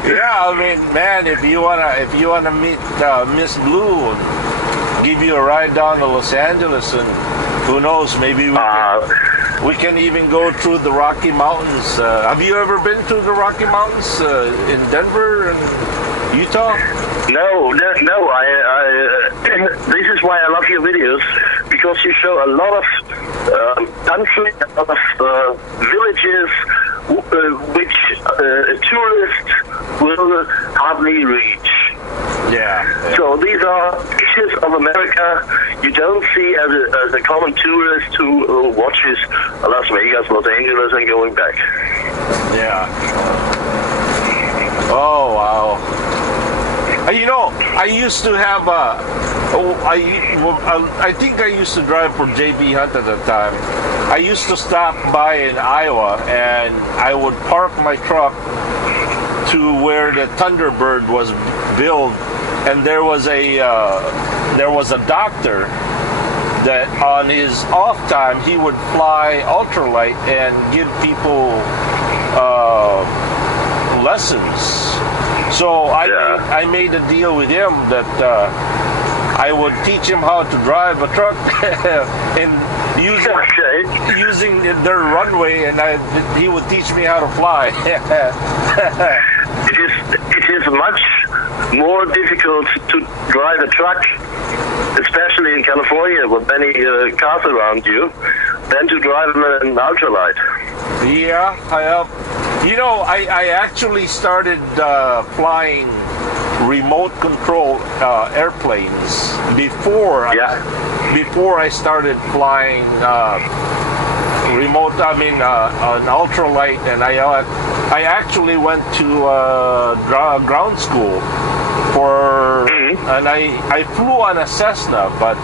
Yeah, I mean, man, if you wanna meet Miss Blue, and give you a ride down to Los Angeles, and who knows, maybe we can even go through the Rocky Mountains. Have you ever been to the Rocky Mountains in Denver and Utah? No. This is why I love your videos, because you show a lot of country, a lot of villages which tourists will hardly reach. Yeah. So these are pictures of America you don't see as a common tourist who watches Las Vegas, Los Angeles, and going back. Yeah. Oh, wow. You know, I used to have I think I used to drive for JB Hunt at the time. I used to stop by in Iowa, and I would park my truck to where the Thunderbird was built, and there was a doctor that on his off time he would fly ultralight and give people lessons. So I made a deal with him that I would teach him how to drive a truck and using their runway, and he would teach me how to fly. It is much more difficult to drive a truck, especially in California with many cars around you, than to drive an ultralight. Yeah, I actually started flying remote control airplanes before I started flying an ultralight, and I actually went to ground school for, and I flew on a Cessna, but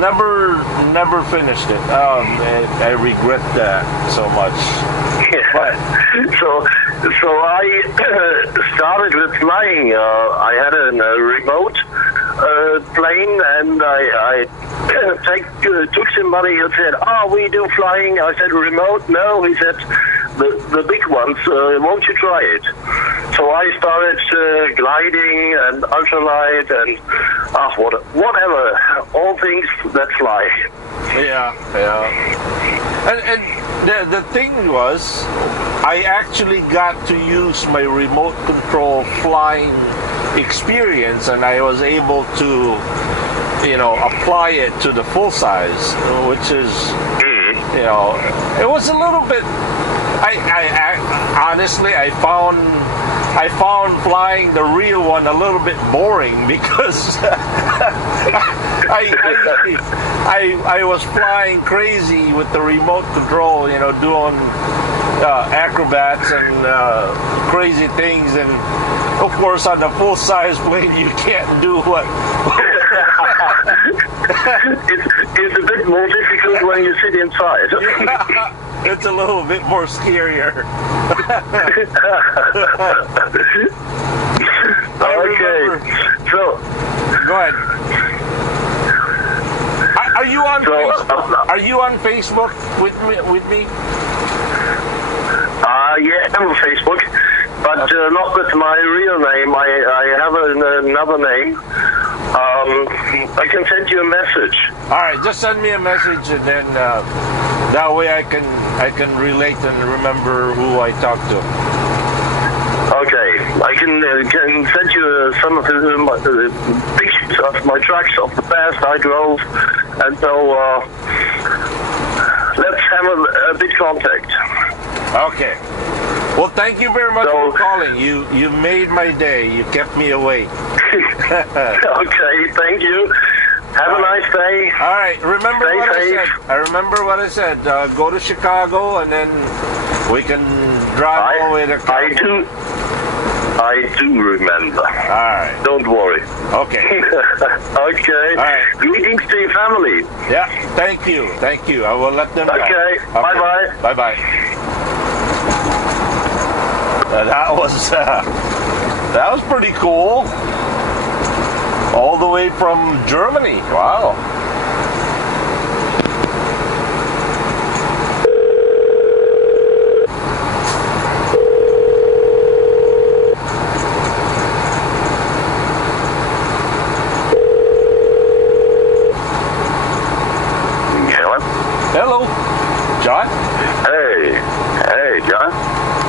never finished it. I regret that so much. Yeah. So I started with flying. I had a remote plane, and I took somebody who said, we do flying. I said, remote? No. He said, the big ones, won't you try it? So I started gliding and ultralight and whatever, all things that fly. Yeah. And the thing was, I actually got to use my remote control flying experience, and I was able to, apply it to the full size, which is, it was a little bit. I honestly, I found flying the real one a little bit boring, because I was flying crazy with the remote control, doing acrobats and crazy things, and of course on the full size plane you can't do what. It's a bit more difficult when you sit inside. It's a little bit more scarier. Okay, so go ahead. Are you on Facebook? Are you on Facebook with me? Yeah, I'm on Facebook, but not with my real name. I have another name. I can send you a message. All right, just send me a message, and then that way I can relate and remember who I talked to. Okay, I can send you some of the pictures of my trucks of the past I drove, and so let's have a bit contact. Okay. Well, thank you very much for calling. You made my day. You kept me awake. Okay, thank you. Have a nice day. All right. Remember Stay what safe. I said. I remember what I said. Go to Chicago, and then we can drive all the way to California. I do remember. All right. Don't worry. Okay. Okay. All right. Greetings to your family. Yeah. Thank you. Thank you. I will let them know. Okay. Bye-bye. Bye-bye. That was pretty cool. All the way from Germany. Wow. Hello, John. Hey, John.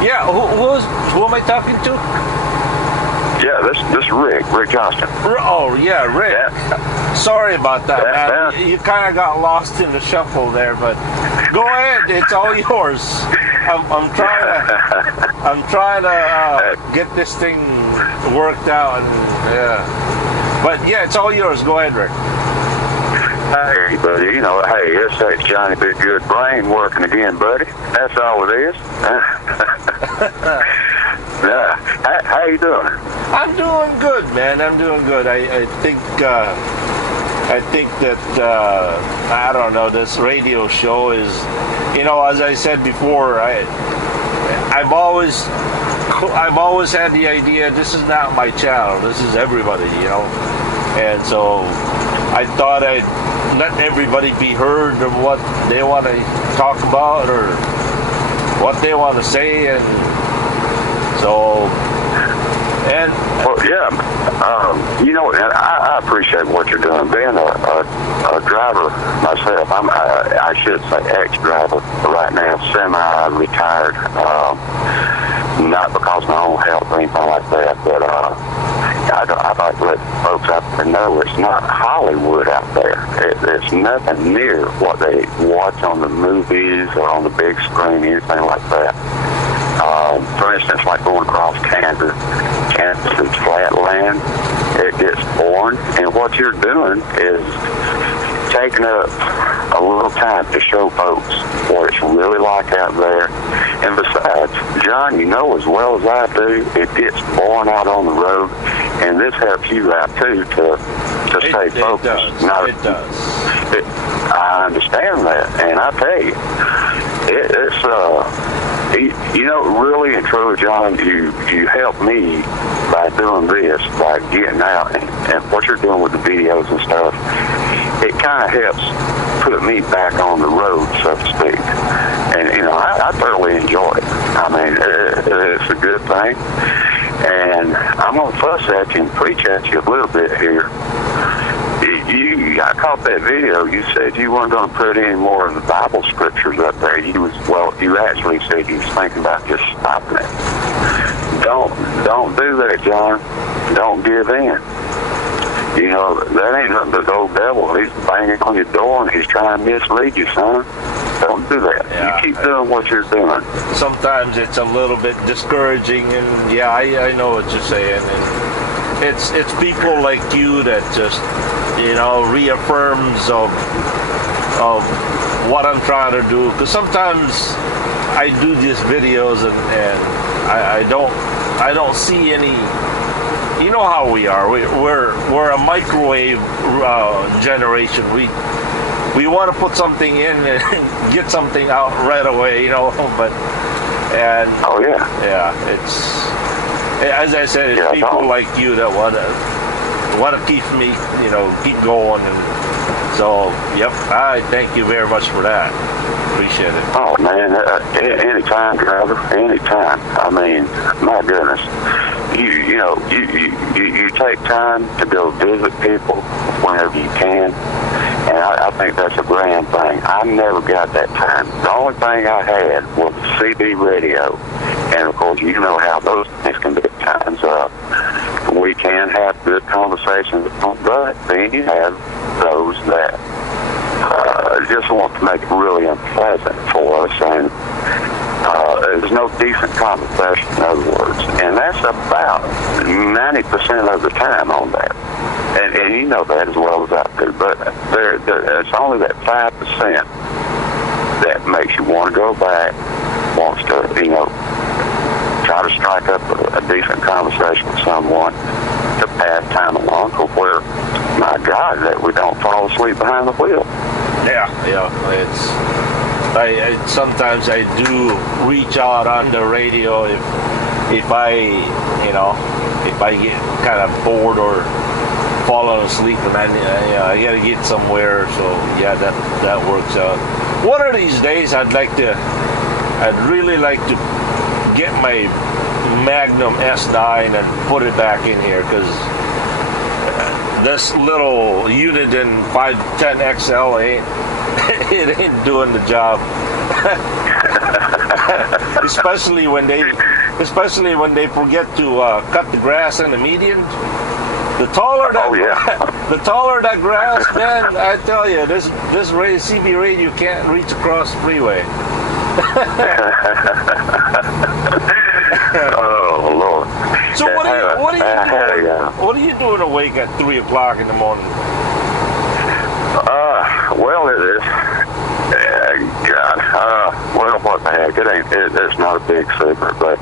Yeah, who am I talking to? Yeah, this is Rick Johnston. Oh, yeah, Rick. Yeah. Sorry about that, man. Yeah. You kind of got lost in the shuffle there, but go ahead. It's all yours. I'm trying to get this thing worked out. Yeah. But yeah, it's all yours. Go ahead, Rick. Hey, buddy, it's that Johnny Big Good brain working again, buddy. That's all it is. Yeah. How you doing? I'm doing good, man. I'm doing good. I think that I don't know, this radio show is, as I said before, I've always had the idea this is not my channel. This is everybody, and so I thought I'd let everybody be heard of what they want to talk about or what they want to say, and so, and well, yeah, I appreciate what you're doing. Being a driver myself, I should say ex-driver right now, semi-retired. Not because of my own health or anything like that, but I'd like to let folks out there know it's not Hollywood out there. It's nothing near what they watch on the movies or on the big screen, anything like that. For instance, like going across Kansas is flat land. It gets boring, and what you're doing is taking up a little time to show folks what it's really like out there. And besides, John, you know as well as I do, it gets boring out on the road, and this helps you out too to stay focused. It does. I understand that, and I tell you, really and truly, John, you help me by doing this, by getting out, and what you're doing with the videos and stuff. It kind of helps put me back on the road, so to speak. And, I thoroughly enjoy it. I mean, it's a good thing. And I'm going to fuss at you and preach at you a little bit here. I caught that video. You said you weren't going to put any more of the Bible scriptures up there. You actually said you was thinking about just stopping it. Don't do that, John. Don't give in. That ain't nothing but the old devil. He's banging on your door and he's trying to mislead you, son. Don't do that. Yeah, you keep doing what you're doing. Sometimes it's a little bit discouraging, and yeah, I know what you're saying. And it's people like you that just reaffirms of what I'm trying to do. Because sometimes I do these videos and I don't see any. You know how we are. We're a microwave generation. We want to put something in and get something out right away, But oh yeah, it's as I said, it's people like you that want to keep me, keep going. And so, yep, I thank you very much for that. Appreciate it. Oh man, anytime, driver, anytime. I mean, my goodness. You take time to go visit people whenever you can, and I think that's a grand thing. I never got that time. The only thing I had was JBG Radio, and of course, you know how those things can be at times. We can have good conversations, but then you have those that just want to make it really unpleasant for us, and there's no decent conversation, in other words, and that's about 90% of the time on that. and you know that as well as I do, but it's only that 5% that makes you want to go back, wants to, try to strike up a decent conversation with someone to pass time along, to where, my God, that we don't fall asleep behind the wheel. Yeah. Sometimes I do reach out on the radio if I get kind of bored or falling asleep, and I gotta get somewhere. So yeah, that works out. One of these days, I'd really like to get my Magnum S9 and put it back in here, because this little Uniden 510 XL ain't doing the job. especially when they forget to cut the grass in the median. The taller that grass, man, I tell you, this CB radio can't reach across the freeway. Oh Lord! So what are you doing awake at 3 o'clock in the morning? Well, it is. God. Well, what the heck? It's not a big secret, but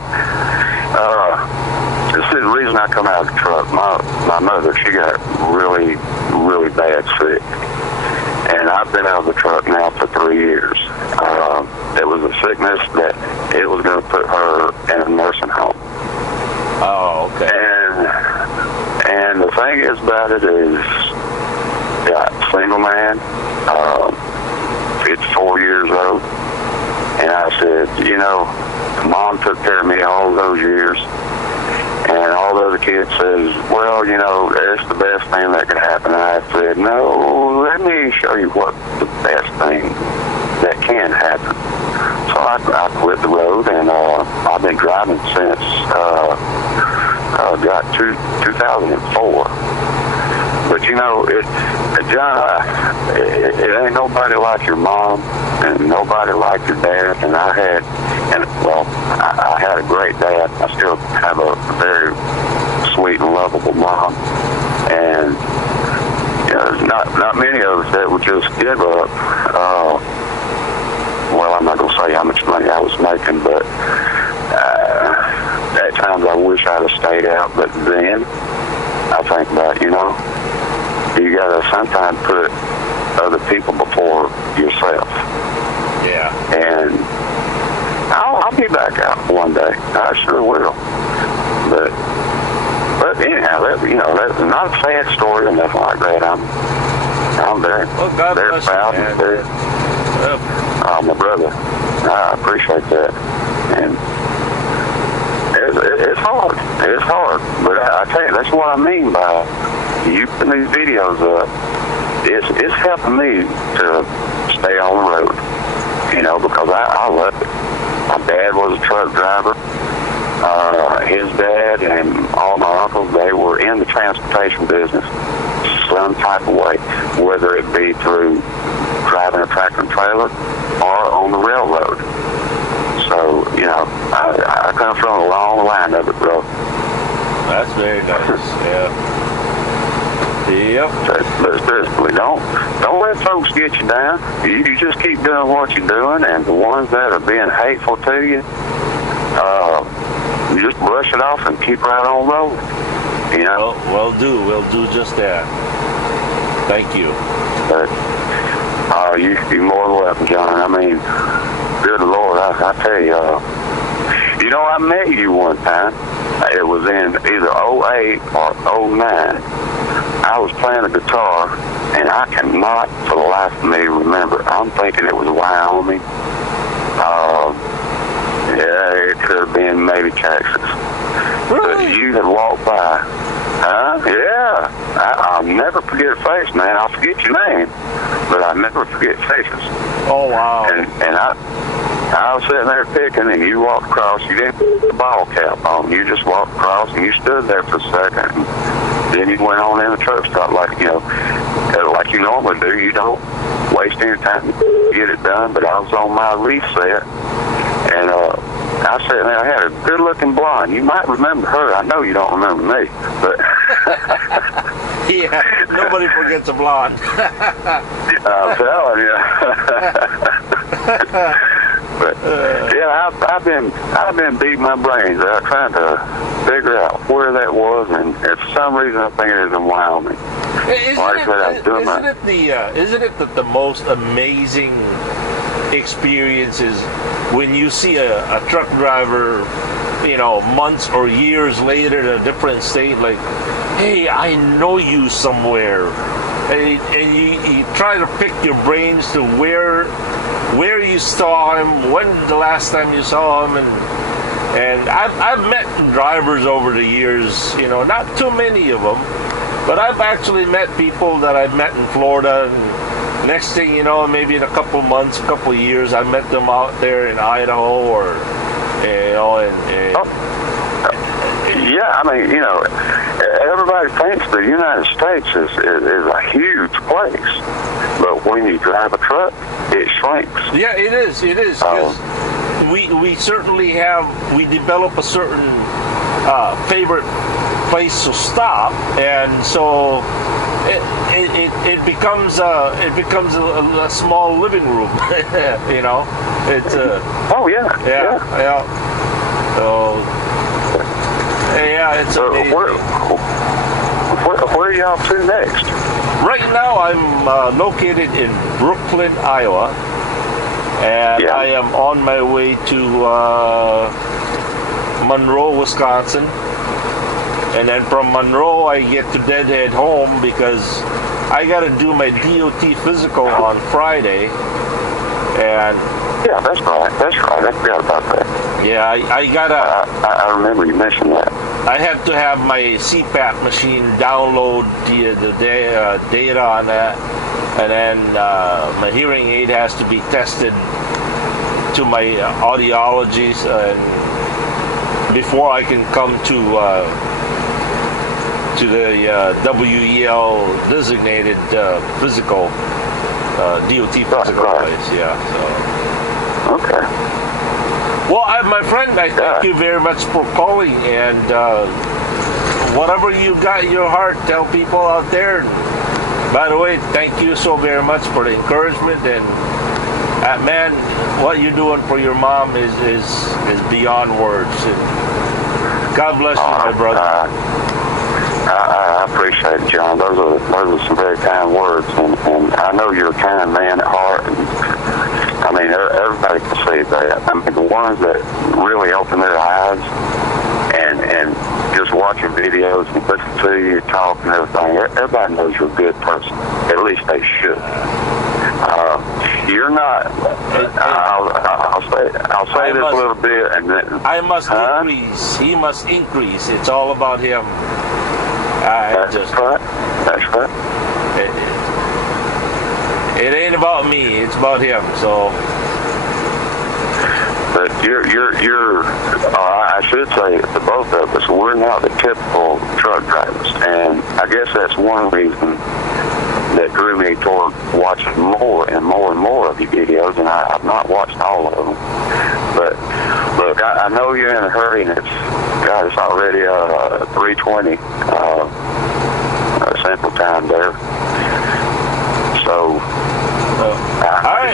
this is the reason I come out of the truck. My mother, she got really, really bad sick, and I've been out of the truck now for 3 years. It was a sickness that it was going to put her in a nursing home. Oh, okay. And the thing is about it is, single man, 54 years old, and I said, Mom took care of me all those years, and all the other kids says, well, it's the best thing that could happen. And I said, no, let me show you what the best thing that can happen. So I quit the road, and I've been driving since 2004. But John, it ain't nobody like your mom, and nobody like your dad. And I had a great dad. I still have a very sweet and lovable mom. And there's not many of us that would just give up. Well, I'm not gonna say how much money I was making, but at times I wish I'd have stayed out. But then I think about, you gotta sometimes put other people before yourself. Yeah. And I'll be back out one day. I sure will. But anyhow, that's not a sad story or nothing like that. I'm very, very proud and very. My brother, I appreciate that. And it's hard. It's hard. But I tell you, that's what I mean by you putting these videos up. It's helping me to stay on the road, because I love it. My dad was a truck driver. His dad and all my uncles, they were in the transportation business some type of way, whether it be through driving a tractor and trailer or on the railroad. So, I come from a long line of it, bro. That's very nice, yeah. Yep. But seriously, don't let folks get you down. You just keep doing what you're doing, and the ones that are being hateful to you, you just brush it off and keep right on rolling. We'll do just that. Thank you. But, you're more than welcome, John. I mean, good Lord, I tell you, I met you one time. It was in either 08 or 09. I was playing the guitar, and I cannot for the life of me remember. I'm thinking it was Wyoming. It could have been maybe Texas. Really? But you had walked by. Yeah. I'll never forget a face, man. I'll forget your name, but I'll never forget faces. Oh, wow. And I was sitting there picking, and you walked across. You didn't put the ball cap on. You just walked across, and you stood there for a second. And then you went on in the truck stop like you normally do. You don't waste any time to get it done. But I was on my reset, and I was sitting there. I had a good-looking blonde. You might remember her. I know you don't remember me, but Yeah, nobody forgets a blonde. I'm telling you. But yeah, I've been beating my brains out trying to figure out where that was, and for some reason I think it is in Wyoming. Isn't it the most amazing experiences when you see a truck driver, months or years later in a different state, like, hey, I know you somewhere, and you try to pick your brains to where you saw him, when the last time you saw him, and I've met drivers over the years, not too many of them, but I've actually met people that I've met in Florida, and next thing you know, maybe in a couple months, a couple years, I met them out there in Idaho, or yeah, I mean, everybody thinks the United States is a huge place, but when you drive a truck, it shrinks. Yeah, it is. Because we certainly we develop a certain favorite place to stop, and so it becomes a small living room. It's oh yeah. So yeah, it's amazing. Where are y'all to next? Right now, I'm located in Brooklyn, Iowa, and I am on my way to Monroe, Wisconsin, and then from Monroe I get to Deadhead home because I got to do my DOT physical on Friday, and yeah, that's right. I forgot about that. Yeah, I gotta. I remember you mentioned that. I have to have my CPAP machine download the data on that, and then my hearing aid has to be tested to my audiologist before I can come to the WEL designated physical DOT physical place. Yeah. So. Okay. Well, my friend, I thank you very much for calling, and whatever you got in your heart, tell people out there. By the way, thank you so very much for the encouragement, and man, what you're doing for your mom is beyond words. God bless you, my brother. I appreciate it, John. Those are some very kind words, and I know you're a kind man at heart. And, I mean, everybody can see that. I mean, the ones that really open their eyes and just watching videos and listen to you talk and everything, everybody knows you're a good person. At least they should. You're not. I'll say this a little bit, and then I must increase. He must increase. It's all about him. That's right. It ain't about me. It's about him. So. But you're I should say to both of us, we're not the typical truck drivers, and I guess that's one reason that drew me toward watching more and more of your videos, and I've not watched all of them. But look, I know you're in a hurry, and it's already 3:20 Central Time there. So I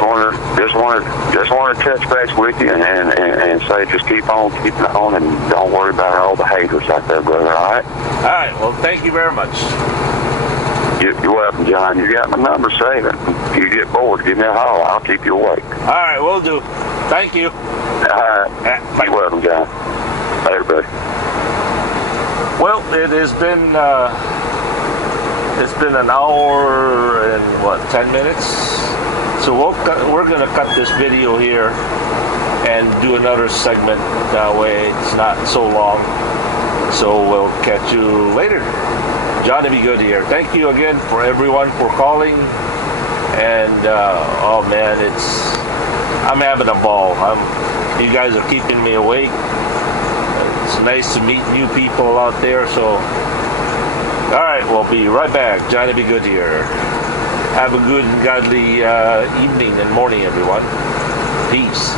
just wanted to touch base with you and say just keep on keeping on, and don't worry about all the haters out there, brother. All right. All right. Well, thank you very much. You're welcome, John. You got my number saved. If you get bored, give me a holler. I'll keep you awake. All right, will do. Thank you. All right. You're welcome, John. Later, buddy. Well, it has been an hour and 10 minutes. So we're going to cut this video here and do another segment. That way it's not so long. So we'll catch you later. Johnny Be Good here. Thank you again for everyone for calling. And oh man, I'm having a ball. You guys are keeping me awake. It's nice to meet new people out there. So, all right, we'll be right back. Johnny Be Good here. Have a good and godly evening and morning, everyone. Peace.